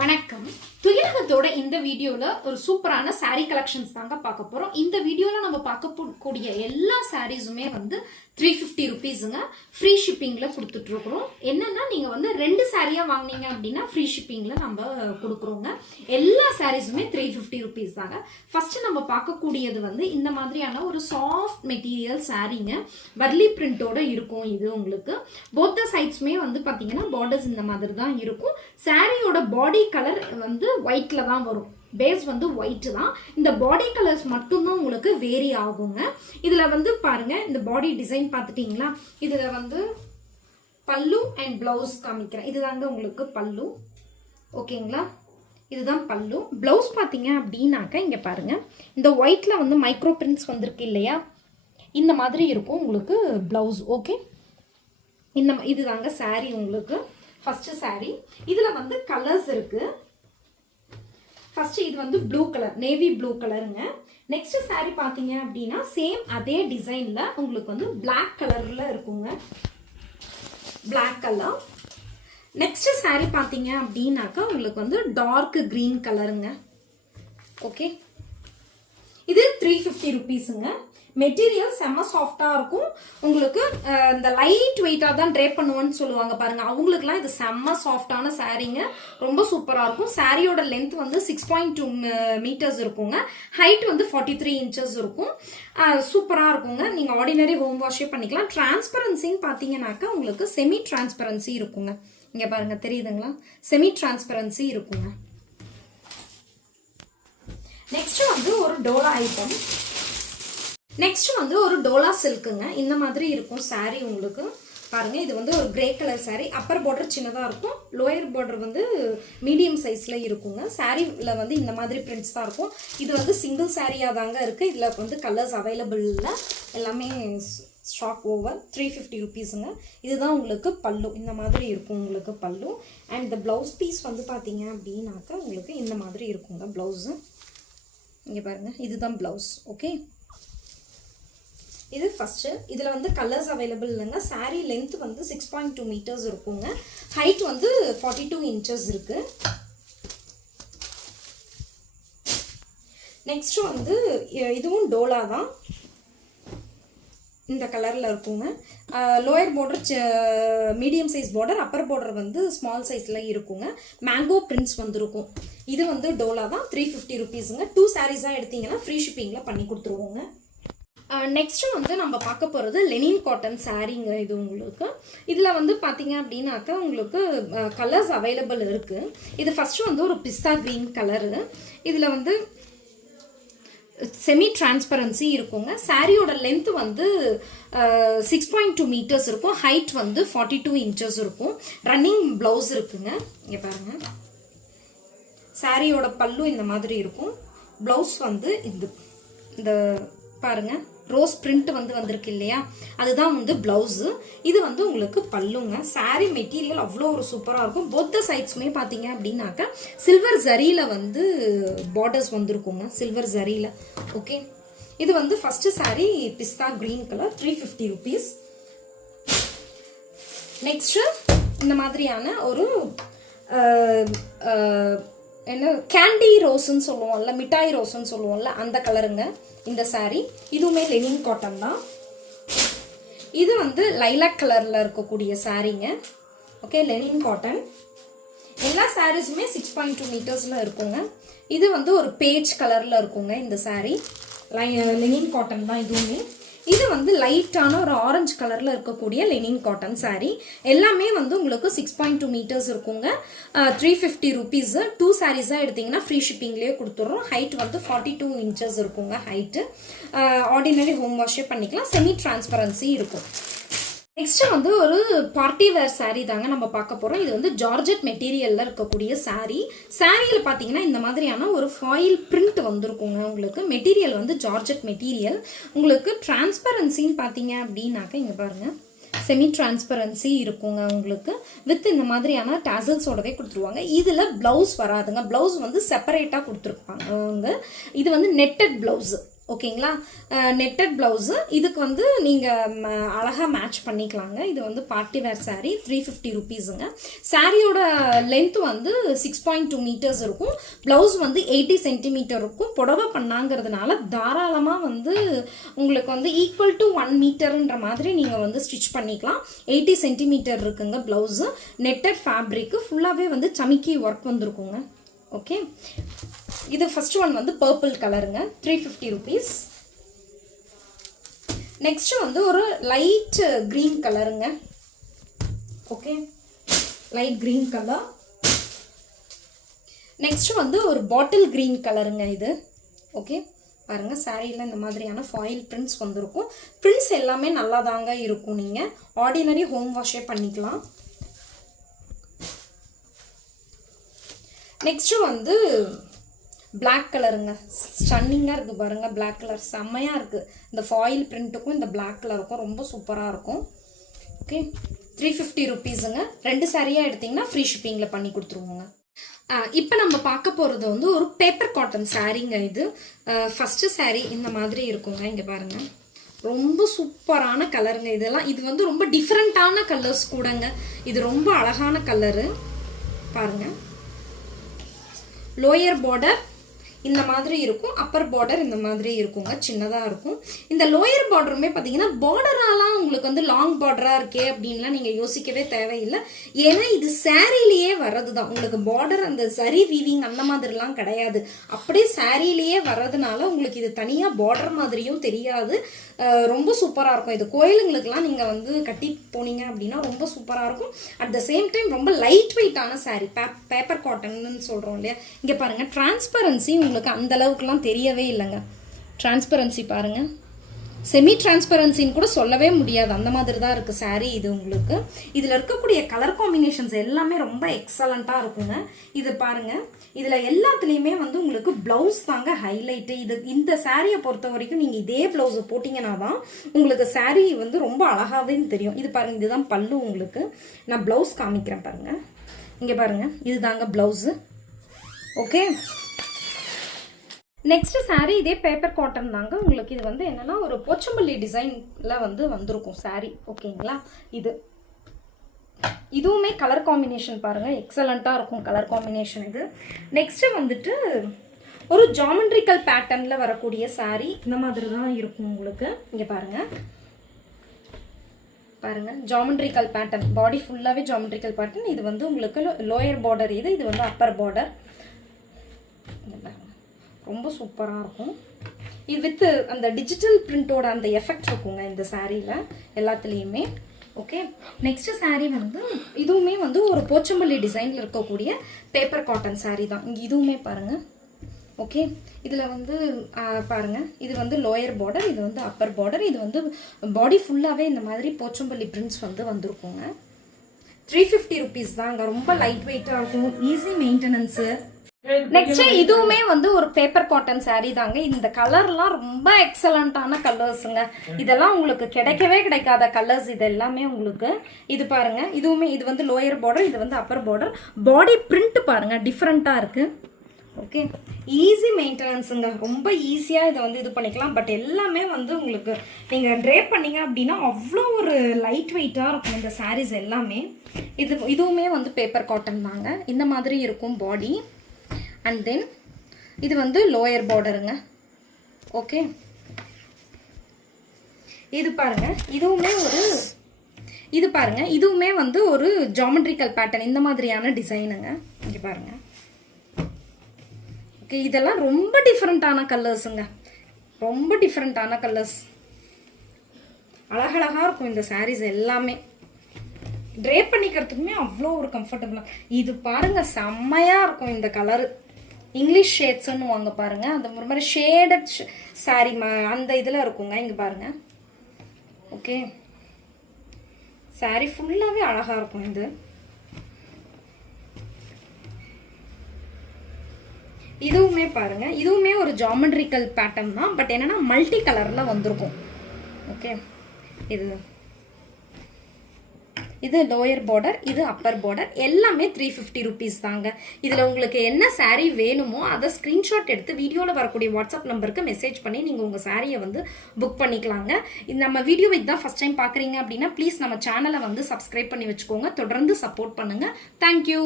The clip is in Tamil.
வணக்கம். துயிலகத்தோட இந்த வீடியோல ஒரு சூப்பரான saree கலெக்ஷன்ஸ் தாங்க பார்க்க போறோம். இந்த வீடியோல நம்ம பார்க்கக்கூடிய எல்லா சாரீஸுமே வந்து 350 ருபீஸுங்க. ஃப்ரீ ஷிப்பிங்ல கொடுத்துட்டு இருக்கிறோம். என்னன்னா நீங்க வந்து 2 சாரியா வாங்குனீங்க அப்படின்னா ஃப்ரீ ஷிப்பிங்ல நம்ம கொடுக்குறோங்க. எல்லா சாரீஸுமே 350 ருபீஸ் தாங்க. ஃபர்ஸ்ட் நம்ம பார்க்கக்கூடியது வந்து இந்த மாதிரியான ஒரு சாஃப்ட் மெட்டீரியல் சாரீங்க. வர்லி பிரிண்டோட இருக்கும். இது உங்களுக்கு போத் சைட்ஸ்மே வந்து பாத்தீங்கன்னா பார்டர்ஸ் இந்த மாதிரி தான் இருக்கும். சாரியோட பாடி கலர் வந்து ஒயிட்ல தான் வரும். பேஸ் வந்து ஒயிட் தான். இந்த பாடி கலர்ஸ் மட்டும்தான் உங்களுக்கு வேரி ஆகுங்க. இதுல வந்து பாருங்க, இந்த பாடி டிசைன் பார்த்துட்டீங்களா? இதுல வந்து பல்லு அண்ட் பிளவுஸ் காமிக்கிறேன். இதுதாங்க உங்களுக்கு பல்லு. ஓகேங்களா? இதுதான் பல்லு. பிளவுஸ் பார்த்தீங்க அப்படின்னாக்கா இங்க பாருங்க, இந்த ஒயிட்ல வந்து மைக்ரோ பிரிண்ட்ஸ் வந்திருக்கு இல்லையா? இந்த மாதிரி இருக்கும் உங்களுக்கு பிளவுஸ். ஓகே, இதுதாங்க சாரி உங்களுக்கு. First sorry. இதுல வந்து கலர்ஸ் இருக்கு. ஃபர்ஸ்ட் இது வந்து ப்ளூ கலர், நேவி ப்ளூ கலருங்க. நெக்ஸ்ட் சாரி பாத்தீங்க அப்படின்னா சேம் அதே டிசைன்ல உங்களுக்கு வந்து பிளாக் கலர்ல இருக்குங்க. Black colour. நெக்ஸ்ட் சாரி பாத்தீங்க அப்படின்னாக்கா உங்களுக்கு வந்து டார்க் கிரீன் கலருங்க. ஓகே, இது 350 ருபீஸுங்க. மெட்டீரியல் செம்ம சாஃப்டா இருக்கும். உங்களுக்கு இந்த லைட் வெயிட்டா தான் ட்ரேப் பண்ணுவோன்னு சொல்லுவாங்க பாருங்க, அவங்களுக்குலாம் இது செம்ம சாஃப்டான சாரீங்க. ரொம்ப சூப்பரா இருக்கும். சாரியோட லென்த் வந்து 6.2 மீட்டர்ஸ் இருக்குங்க. ஹைட் வந்து 43 இன்ச்சஸ் இருக்கும். சூப்பரா இருக்குங்க. நீங்க ஆர்டினரி ஹோம் வாஷே பண்ணிக்கலாம். டிரான்ஸ்பரன்சின்னு பாத்தீங்கன்னாக்கா உங்களுக்கு செமி டிரான்ஸ்பரன்சி இருக்குங்க. இங்க பாருங்க, தெரியுதுங்களா? செமி டிரான்ஸ்பரன்சி இருக்குங்க. நெக்ஸ்ட் வந்து ஒரு டோலா ஐட்டம். நெக்ஸ்ட் வந்து ஒரு டோலா சில்க்குங்க. இந்த மாதிரி இருக்கும் சாரி உங்களுக்கு. பாருங்க, இது வந்து ஒரு grey colour sorry. Appar border சின்னதா இருக்கும், லோயர் பார்டர் வந்து மீடியம் சைஸ்ல இருக்குங்க. சாரில வந்து இந்த மாதிரி பிரிண்ட்ஸ் தான் இருக்கும். இது வந்து சிங்கிள் சாரியா தாங்க இருக்கு. இதுல வந்து கலர்ஸ் அவைலபிள் இல்லை, எல்லாமே ஸ்டாக் ஓவர். 350 ருபீஸுங்க. இதுதான் உங்களுக்கு பல்லு. இந்த மாதிரி இருக்கும் உங்களுக்கு பல்லு. அண்ட் இந்த பிளவுஸ் பீஸ் வந்து பாத்தீங்க அப்படின்னாக்கா உங்களுக்கு இந்த மாதிரி இருக்குங்க பிளவுஸ். இங்க பாருங்க, இதுதான் பிளவுஸ். ஓகே, இது ஃபர்ஸ்ட். இதுல வந்து கலர்ஸ் அவைலபிள் இல்லைங்க. சாரி லென்த் வந்து 6.2 மீட்டர்ஸ் இருக்குங்க. ஹைட் வந்து 42 இன்ச்சஸ் இருக்கு. நெக்ஸ்ட் வந்து இதுவும் டோலா தான். இந்த கலர்ல இருக்குங்க. Lower border medium size border, Appar border வந்து ஸ்மால் சைஸ்ல இருக்குங்க. மேங்கோ பிரிண்ட்ஸ் வந்துருக்கும். இது வந்து டோலா தான். 350 ருபீஸுங்க. 2 சாரீஸா எடுத்தீங்கன்னா ஃப்ரீ ஷிப்பிங்ல பண்ணி கொடுத்துருவோங்க. நெக்ஸ்ட் வந்து நம்ம பார்க்க போகிறது லெனின் காட்டன் சாரீங்க. இது உங்களுக்கு இதில் வந்து பார்த்தீங்க அப்படின்னாக்கா உங்களுக்கு கலர்ஸ் அவைலபிள் இருக்குது. இது ஃபர்ஸ்ட் வந்து ஒரு பிஸ்தா கிரீன் கலரு. இதில் வந்து செமி டிரான்ஸ்பரன்சி இருக்குங்க. சாரியோட லென்த் வந்து 6.2 மீட்டர்ஸ் இருக்கும். ஹைட் வந்து 42 இன்ச்சஸ் இருக்கும். ரன்னிங் பிளவுஸ் இருக்குங்க. இங்கே பாருங்க, சாரியோட பல்லு இந்த மாதிரி இருக்கும். பிளவுஸ் வந்து இந்த பாருங்க, ரோஸ் பிரிண்ட் வந்து வந்திருக்கு இல்லையா? அதுதான் வந்து பிளவுஸ். இது வந்து உங்களுக்கு பல்லுங்க. சாரி மெட்டீரியல் அவ்வளோ ஒரு சூப்பராக இருக்கும். போத்த சைட்ஸுமே பார்த்தீங்க அப்படின்னாக்கா சில்வர் ஜரியில வந்து பார்டர்ஸ் வந்துருக்குங்க, சில்வர் ஜரியில. ஓகே, இது வந்து ஃபர்ஸ்ட் சாரி பிஸ்தா கிரீன் கலர், 350 ருபீஸ். நெக்ஸ்ட் இந்த மாதிரியான ஒரு என்ன கேண்டி ரோஸ்ன்னு சொல்லுவோம்ல, மிட்டாய் ரோஸ்ன்னு சொல்லுவோம்ல, அந்த கலருங்க இந்த சாரி. இதுவுமே லெனின் காட்டன் தான். இது வந்து லைலாக் கலர்ல இருக்கக்கூடிய சாரீங்க. Okay, Lenin cotton. எல்லா சாரீஸுமே 6.2 மீட்டர்ஸ்ல இருக்குங்க. இது வந்து ஒரு பேஜ் கலர்ல இருக்குங்க இந்த சாரி. லெனின் காட்டன் தான் இதுவுமே. இது வந்து லைட்டான ஒரு ஆரஞ்சு கலர்ல இருக்கக்கூடிய லெனின் காட்டன் சாரி. எல்லாமே வந்து உங்களுக்கு 6.2 மீட்டர்ஸ் இருக்குங்க. 350 ருபீஸ். 2 சாரீஸா எடுத்தீங்கன்னா ஃப்ரீ ஷிப்பிங்லேயே கொடுத்துட்றோம். ஹைட் வந்து 42 இன்ச்சஸ் இருக்குங்க ஹைட்டு. ஆர்டினரி ஹோம் வாஷே பண்ணிக்கலாம். செமி டிரான்ஸ்பரன்சி இருக்கும். நெக்ஸ்ட் வந்து ஒரு பார்ட்டி வேர் சாரீ தாங்க நம்ம பார்க்க போறோம். இது வந்து ஜார்ஜெட் மெட்டீரியல்ல இருக்கக்கூடிய சாரீ. சாரியில பாத்தீங்கன்னா இந்த மாதிரியான ஒரு ஃபாயில் பிரிண்ட் வந்திருக்குங்க. உங்களுக்கு மெட்டீரியல் வந்து ஜார்ஜெட் மெட்டீரியல். உங்களுக்கு டிரான்ஸ்பரன்சின்னு பாத்தீங்க அப்படின்னாக்க இங்க பாருங்க, செமி டிரான்ஸ்பரன்சி இருக்குங்க உங்களுக்கு. வித் இந்த மாதிரியான டாசல்ஸோடவே கொடுத்துருவாங்க. இதுல பிளவுஸ் வராதுங்க. பிளவுஸ் வந்து செப்பரேட்டா கொடுத்துருப்பாங்க. இது வந்து நெட்டட் பிளவுஸ். ஓகேங்களா. நெட்டட் ப்ளவுஸு, இதுக்கு வந்து நீங்கள் அழகாக மேட்ச் பண்ணிக்கலாங்க. இது வந்து பார்ட்டி வேர் saree, 350 ருபீஸுங்க. சாரியோட லென்த் வந்து 6.2 மீட்டர்ஸ் இருக்கும். ப்ளவுஸ் வந்து 80 சென்டிமீட்டர் இருக்கும். புடவை பண்ணாங்கிறதுனால தாராளமாக வந்து உங்களுக்கு வந்து ஈக்குவல் டு 1 மீட்டர்ன்ற மாதிரி நீங்கள் வந்து ஸ்டிச் பண்ணிக்கலாம். 80 சென்டிமீட்டர் இருக்குங்க ப்ளவுஸு. நெட்டட் ஃபேப்ரிக்கு ஃபுல்லாகவே வந்து சமிக்கி ஒர்க் வந்துருக்குங்க. ஓகே, இது ஃபர்ஸ்ட் ஒன் வந்து பர்பிள் கலருங்க, 350 ருபீஸ். நெக்ஸ்ட் வந்து ஒரு லைட் கிரீன் கலருங்க. Okay, light green colour. Next வந்து ஒரு பாட்டில் கிரீன் கலருங்க இது. ஓகே, பாருங்க சாரியில் இந்த மாதிரியான ஃபாயில் பிரிண்ட்ஸ் வந்துருக்கும். பிரிண்ட்ஸ் எல்லாமே நல்லா தாங்க இருக்கும். நீங்கள் ஆர்டினரி ஹோம் வாஷே பண்ணிக்கலாம். நெக்ஸ்ட் வந்து பிளாக் கலருங்க, ஸ்டன்னிங்காக இருக்குது பாருங்க. பிளாக் கலர் செம்மையாக இருக்குது. இந்த ஃபாயில் பிரிண்ட்டுக்கும் இந்த பிளாக் கலருக்கும் ரொம்ப சூப்பராக இருக்கும். ஓகே, 350 ருபீஸுங்க. 2 சாரியாக எடுத்திங்கன்னா ஃப்ரீ ஷிப்பிங்கில் பண்ணி கொடுத்துருவோங்க. இப்போ நம்ம பார்க்க போகிறது வந்து ஒரு பேப்பர் காட்டன் சாரீங்க. இது ஃபஸ்ட்டு சாரீ இந்த மாதிரி இருக்குங்க. இங்கே பாருங்கள், ரொம்ப சூப்பரான கலருங்க. இதெல்லாம் இது வந்து ரொம்ப டிஃப்ரெண்ட்டான கலர்ஸ் கூடங்க. இது ரொம்ப அழகான கலரு பாருங்கள். லோயர் பார்டர் இந்த மாதிரி இருக்கும், அப்பர் பார்டர் இந்த மாதிரி இருக்குங்க, சின்னதாக இருக்கும். இந்த லோயர் பார்டருமே பார்த்தீங்கன்னா பார்டராலாம் உங்களுக்கு வந்து லாங் பார்டராக இருக்கே அப்படின்லாம் நீங்கள் யோசிக்கவே தேவையில்லை. ஏன்னா இது சாரிலேயே வர்றது தான். உங்களுக்கு பார்டர் அந்த சரி வீவிங் அந்த மாதிரிலாம் கிடையாது. அப்படியே சாரிலேயே வர்றதுனால உங்களுக்கு இது தனியாக பார்டர் மாதிரியும் தெரியாது. ரொம்ப சூப்பராக இருக்கும். இது கோயிலுங்களுக்கெல்லாம் நீங்கள் வந்து கட்டி போனீங்க அப்படின்னா ரொம்ப சூப்பராக இருக்கும். அட் த சேம் டைம் ரொம்ப லைட் வெயிட்டான சாரீ, பேப்பர் காட்டன்னு சொல்கிறோம் இல்லையா. இங்கே பாருங்கள், டிரான்ஸ்பரன்சி உங்களுக்கு அந்த அளவுக்குலாம் தெரியவே இல்லைங்க. டிரான்ஸ்பரன்சி பாருங்கள், செமி டிரான்ஸ்பரன்சின்னு கூட சொல்லவே முடியாது, அந்த மாதிரி தான் இருக்குது சாரீ இது. உங்களுக்கு இதில் இருக்கக்கூடிய கலர் காம்பினேஷன்ஸ் எல்லாமே ரொம்ப எக்ஸலண்ட்டாக இருக்குங்க. இது பாருங்கள், இதில் எல்லாத்துலேயுமே வந்து உங்களுக்கு ப்ளவுஸ் தாங்க ஹைலைட்டு. இது இந்த சாரியை பொறுத்த வரைக்கும் நீங்கள் இதே ப்ளவுஸை போட்டிங்கன்னா தான் உங்களுக்கு சாரீ வந்து ரொம்ப அழகாகவே தெரியும். இது பாருங்கள், இதுதான் பல்லு. உங்களுக்கு நான் ப்ளவுஸ் காமிக்கிறேன் பாருங்கள். இங்கே பாருங்கள், இது தாங்க ப்ளவுஸு. ஓகே, நெக்ஸ்ட் சாரீ இதே பேப்பர் காட்டன் தாங்க. உங்களுக்கு இது வந்து என்னன்னா ஒரு போச்சம்பள்ளி டிசைன்ல வந்து வந்திருக்கும் சாரீ. ஓகேங்களா, இதுவுமே கலர் காம்பினேஷன் பாருங்க, எக்ஸலண்ட்டாக இருக்கும் கலர் காம்பினேஷன் இது. நெக்ஸ்ட் வந்துட்டு ஒரு ஜாமெண்ட்ரிக்கல் பேட்டர்ன்ல வரக்கூடிய சாரீ இந்த மாதிரி தான் இருக்கும் உங்களுக்கு. இங்கே பாருங்க, ஜாமெண்ட்ரிக்கல் பேட்டர்ன், பாடி ஃபுல்லாகவே ஜாமெண்ட்ரிக்கல் பேட்டர்ன். இது வந்து உங்களுக்கு லோயர் பார்டர், இது வந்து அப்பர் பார்டர். ரொம்ப சூப்பராக இருக்கும். இது வித் அந்த டிஜிட்டல் பிரிண்டோட அந்த எஃபெக்ட் இருக்குங்க இந்த சாரியில் எல்லாத்துலேயுமே. ஓகே, நெக்ஸ்ட் சாரீ வந்து இதுவுமே வந்து ஒரு போச்சம்பள்ளி டிசைனில் இருக்கக்கூடிய பேப்பர் காட்டன் சாரீ தான். இங்கே இதுவுமே பாருங்கள். ஓகே, இதில் வந்து பாருங்கள், இது வந்து லோயர் பார்டர், இது வந்து அப்பர் பார்டர். இது வந்து பாடி ஃபுல்லாகவே இந்த மாதிரி போச்சம்பள்ளி பிரிண்ட்ஸ் வந்து வந்திருக்குங்க. 350 ருபீஸ் தாங்க. ரொம்ப லைட் வெயிட்டாக இருக்கும், ஈஸி மெயின்டெனன்ஸு. நெக்ஸ்ட் இதுவுமே வந்து ஒரு பேப்பர் காட்டன் சாரீ தாங்க. இந்த கலர்லாம் ரொம்ப எக்ஸலண்டான கலர்ஸுங்க. இதெல்லாம் உங்களுக்கு கிடைக்கவே கிடைக்காத கலர்ஸ் இது எல்லாமே உங்களுக்கு. இது பாருங்க, இதுவுமே இது வந்து லோயர் பார்டர், இது வந்து அப்பர் பார்டர். பாடி பிரிண்ட் பாருங்க, டிஃப்ரெண்டா இருக்கு. ஓகே, ஈஸி மெயின்டெனன்ஸுங்க. ரொம்ப ஈஸியாக இதை வந்து இது பண்ணிக்கலாம். பட் எல்லாமே வந்து உங்களுக்கு நீங்கள் ட்ரேப் பண்ணீங்க அப்படின்னா அவ்வளோ ஒரு லைட் வெயிட்டாக இருக்கும் இந்த சாரீஸ் எல்லாமே. இதுவுமே வந்து பேப்பர் காட்டன் தாங்க. இந்த மாதிரி இருக்கும் பாடி. அண்ட் தென் இது வந்து லோயர் பார்டருங்க. ஓகே, இது பாருங்க, இதுவுமே வந்து ஒரு ஜாமெட்ரிக்கல் பேட்டர்ன் இந்த மாதிரியான டிசைனுங்க. இங்கே பாருங்க. ஓகே, இதெல்லாம் ரொம்ப டிஃப்ரெண்ட்டான கலர்ஸுங்க, ரொம்ப டிஃப்ரெண்ட்டான கலர்ஸ். அழகழகாக இருக்கும் இந்த சாரீஸ் எல்லாமே. ட்ரேப் பண்ணிக்கிறதுக்குமே அவ்வளோ ஒரு கம்ஃபர்டபுளாக. இது பாருங்க, செம்மையாக இருக்கும் இந்த கலரு. இங்கிலீஷ் ஷேட்ஸ்ன்னு வாங்க பாருங்க, அந்த ஒரு மாதிரி ஷேடட் சாரீ அந்த இதில் இருக்குங்க. இங்கே பாருங்க. ஓகே, சாரீ ஃபுல்லாகவே அழகாக இருக்கும் இது. இதுவுமே பாருங்க, இதுவுமே ஒரு ஜாமெட்ரிக்கல் பேட்டர்ன் தான். பட் என்னன்னா மல்டி கலரில் வந்திருக்கும். ஓகே, இது இது லோயர் பார்டர், இது அப்பர் பார்டர், எல்லாமே 350 ருபீஸ் தாங்க. இதில் உங்களுக்கு என்ன saree வேணுமோ அதை ஸ்க்ரீன்ஷாட் எடுத்து வீடியோவில் வரக்கூடிய வாட்ஸ்அப் நம்பருக்கு மெசேஜ் பண்ணி நீங்கள் உங்கள் சாரியை வந்து புக் பண்ணிக்கலாங்க. நம்ம வீடியோ இதுதான் ஃபர்ஸ்ட் டைம் பார்க்குறீங்க அப்படின்னா ப்ளீஸ் நம்ம சேனலை வந்து சப்ஸ்கிரைப் பண்ணி வச்சுக்கோங்க. தொடர்ந்து சப்போர்ட் பண்ணுங்கள். தேங்க்யூ.